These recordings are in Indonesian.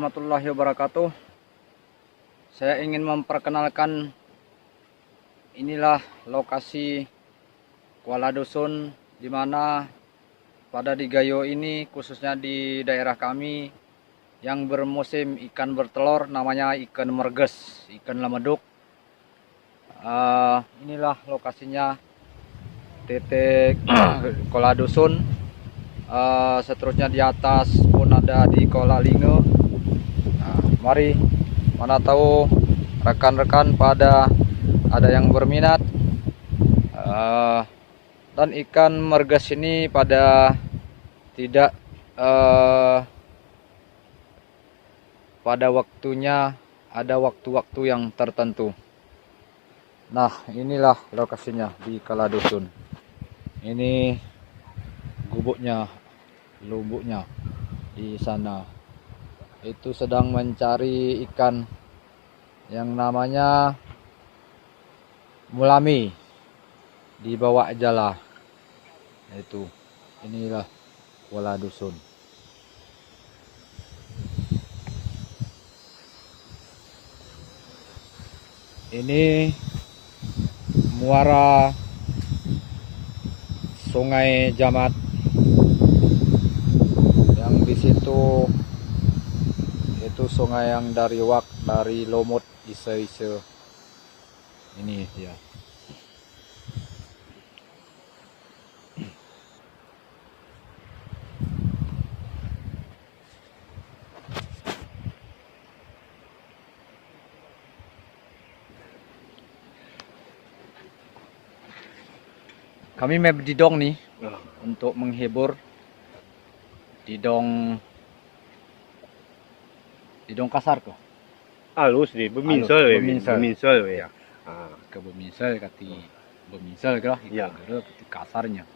warahmatullahi wabarakatuh. Saya ingin memperkenalkan, inilah lokasi Kuala Dusun, di mana pada di Gayo ini, khususnya di daerah kami yang bermusim ikan bertelur, namanya ikan merges, ikan lemeduk. Inilah lokasinya, titik Kuala Dusun. Seterusnya di atas pun ada di Kuala Linge. Nah, mari, mana tahu rekan-rekan pada ada yang berminat. Dan ikan merges ini pada tidak pada waktunya, ada waktu-waktu yang tertentu. Nah, inilah lokasinya di Kuala Dusun. Ini gubuknya, lubuknya di sana. Itu sedang mencari ikan yang namanya mulami, dibawa jala. Itu, inilah Kuala Dusun. Ini muara Sungai Jamat. Yang di situ itu sungai yang dari Lomot Ise-Ise. Ini dia. Kami didong nih untuk menghibur. Didong kasar kok. Halus deh, beminsel Ya. Ke beminsel kati beminsel kah? Ya. Kati kasarnya.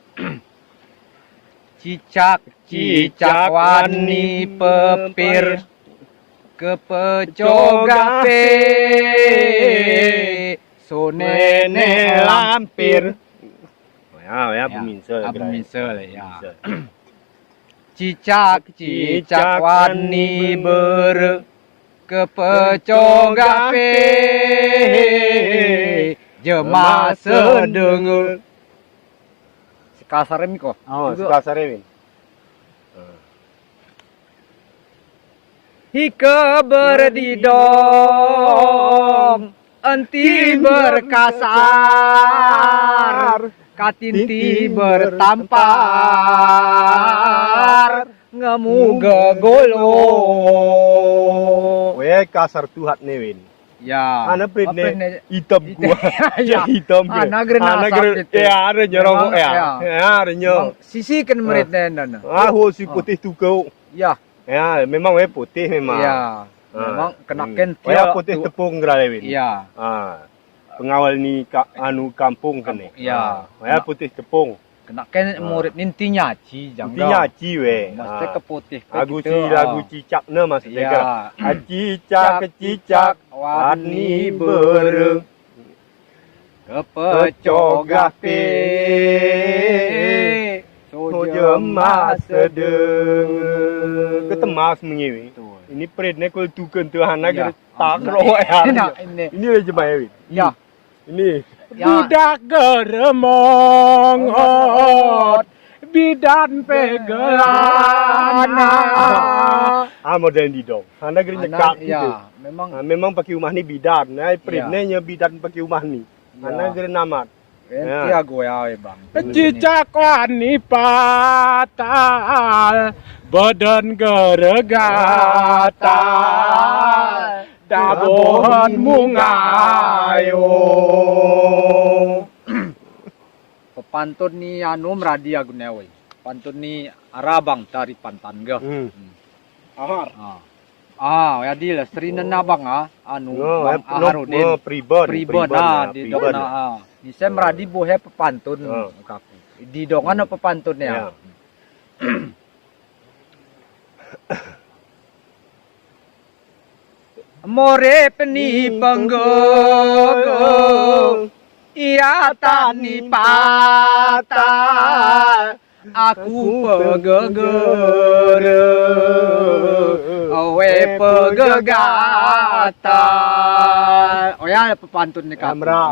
Cicak wani pepir kepecogape sonene lampir. Ya, beminsel. Beminsel ya. Cicak wani ber kepecogape jema sedengu. Sekasar ini kok. Oh, sekasar ini. Hike berdidong, enti berkasar, katinti bertampar, ngemu gegolo. Weh, kasar tuhat nih, Win. Ya. Ana predne hitam gua. Ya, hitam. Ana asap itu. Ya, ada nyorong ya. Ya, ada nyorong. Sisi kan meritnya nana. Si putih tuh kau. Ya. Ya, memang weh putih memang. Ya. Memang kenakan ya putih tepung gerale, Win. Ya. Pengawal ni kampung kan ni. Ya. Ya putih tepung. Kenakan murid ninti nyaci jangga. Ninti nyaci weh. Mesti keputih. Lagu cicaknya maksudnya. Cicak warni bereng kepecogape sojema sedeng ketemas mengiwi. Ini predne kul tuken Tuhan agar tak roh ya. Ini aja Maya. Ya. Ini budak geremongot bidan pegelana. Modern didong. Anda gering nyekap gitu. Ya, memang pakai rumah ni bidan. Nah, predne bidan pakai rumah ni. Anda gering namat. Ya gue ya bang. Cicak wani patal, badan geregatal, dabohan mungayo. Pepantun ni anu meradia gunewe. Pantun ni arabang dari pantan ga. Ahar. Ya di lah serinan abang anu bang Aharudin. Pribon di dona. Ni saya meradi bohe pepantun kaku. Di dongan apa pantunnya? More peni penggo ia tani patah aku pegeger gawe pegegatan. Oh ya, pepantun nih Kak. Amra.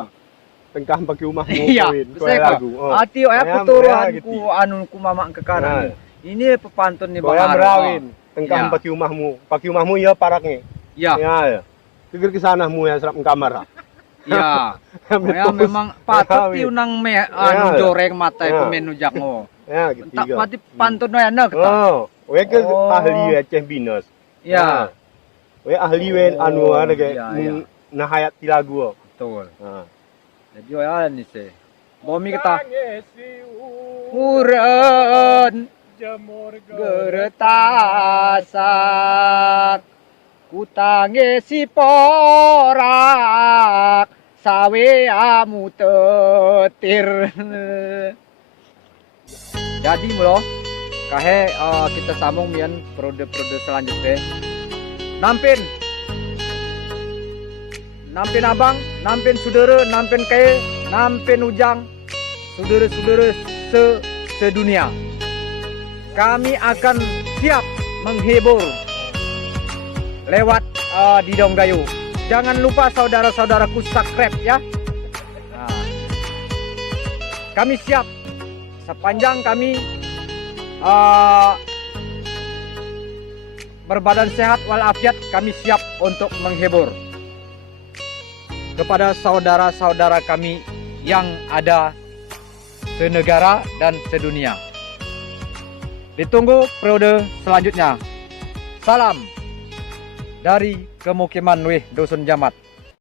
Tengkah pakai rumahmu Iya, kawin. saya lagu. hati ya peturuanku anu ku mamak ke kanan. Ini pepantun nih Bang. Bahar. Merawin. Tengkah Iya. pakai rumahmu. Pakai rumahmu ya paraknya. Ya. Ya. Pikir ke sana mu ya serap kamar. Ya. Ya memang patut tiunang anu joreng mata Ya. pemenu jakmo. Ya, Tak ketiga. pati pantun ya nak ta. Oh, we ke Oh. ahli Aceh Binas. Ya, We ahli wen anu ada ke iya, iya. nahayat ti lagu. betul. Ha. Jadi ya ni se. Bomi kita uren geretasak kutange si porak sawe amu tetir. Jadi mulo kahe kita sambung mian periode selanjutnya. Nampin abang, nampin saudara, nampin kae, nampin ujang, saudara-saudara sedunia. Kami akan siap menghibur lewat Didong Gayo. Jangan lupa saudara-saudaraku subscribe ya. Nah, kami siap sepanjang kami berbadan sehat walafiat, kami siap untuk menghibur kepada saudara-saudara kami yang ada senegara dan sedunia. Ditunggu periode selanjutnya. Salam dari Kemukiman Weh Dusun Jamat.